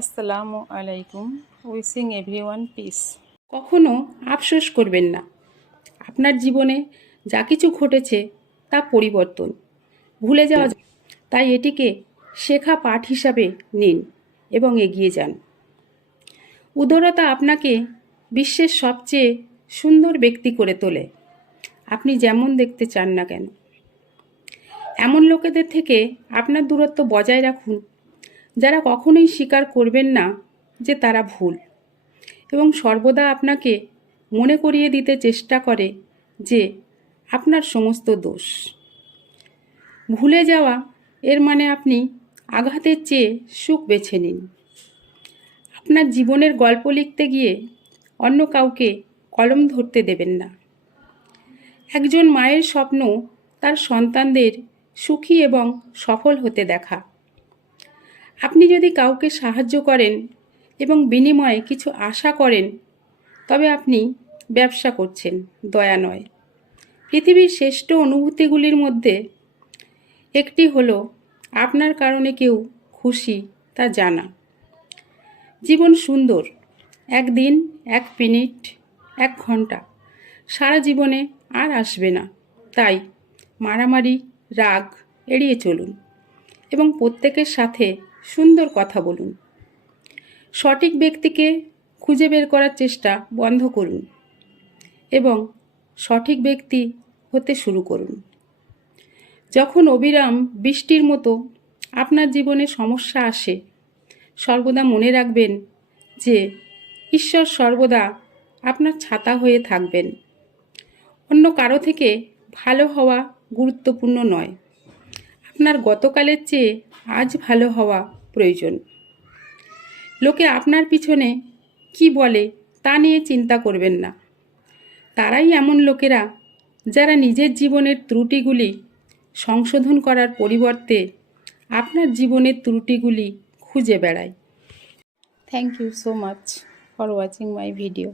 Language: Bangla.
আসসালামু আলাইকুম। Wishing everyone piece. কখনো আফসোস করবেন না। আপনার জীবনে যা কিছু ঘটেছে তা পরিবর্তন, ভুলে যাওয়া যায়। তাই এটিকে শেখা পাঠ হিসাবে নিন এবং এগিয়ে যান। উদারতা আপনাকে বিশ্বের সবচেয়ে সুন্দর ব্যক্তি করে তোলে, আপনি যেমন দেখতে চান না কেন। এমন লোকেদের থেকে আপনার দূরত্ব বজায় রাখুন যারা কখনোই স্বীকার করবেন না যে তারা ভুল এবং সর্বদা আপনাকে মনে করিয়ে দিতে চেষ্টা করে যে আপনার সমস্ত দোষ। ভুলে যাওয়া এর মানে আপনি আঘাতের চেয়ে সুখ বেছে নিন। আপনার জীবনের গল্প লিখতে গিয়ে অন্য কাউকে কলম ধরতে দেবেন না। একজন মায়ের স্বপ্ন তার সন্তানদের সুখী এবং সফল হতে দেখা। আপনি যদি কাউকে সাহায্য করেন এবং বিনিময়ে কিছু আশা করেন, তবে আপনি ব্যবসা করছেন, দয়া নয়। পৃথিবীর শ্রেষ্ঠ অনুভূতিগুলির মধ্যে একটি হলো আপনার কারণে কেউ খুশি তা জানা। জীবন সুন্দর, একদিন, এক মিনিট, এক ঘন্টা সারা জীবনে আর আসবে না। তাই মারামারি, রাগ এড়িয়ে চলুন এবং প্রত্যেকের সাথে সুন্দর কথা বলুন। সঠিক ব্যক্তিকে খুঁজে বের করার চেষ্টা বন্ধ করুন এবং সঠিক ব্যক্তি হতে শুরু করুন। যখন অবিরাম বৃষ্টির মতো আপনার জীবনে সমস্যা আসে, সর্বদা মনে রাখবেন যে ঈশ্বর সর্বদা আপনার ছাতা হয়ে থাকবেন। অন্য কারো থেকে ভালো হওয়া গুরুত্বপূর্ণ নয়, আপনার গতকালের চেয়ে আজ ভালো হওয়া প্রয়োজন। লোকে আপনার পিছনে কি বলে তা নিয়ে চিন্তা করবেন না। তারাই এমন লোকেরা যারা নিজের জীবনের ত্রুটিগুলি সংশোধন করার পরিবর্তে আপনার জীবনের ত্রুটিগুলি খুঁজে বেড়ায়। Thank you so much for watching my video.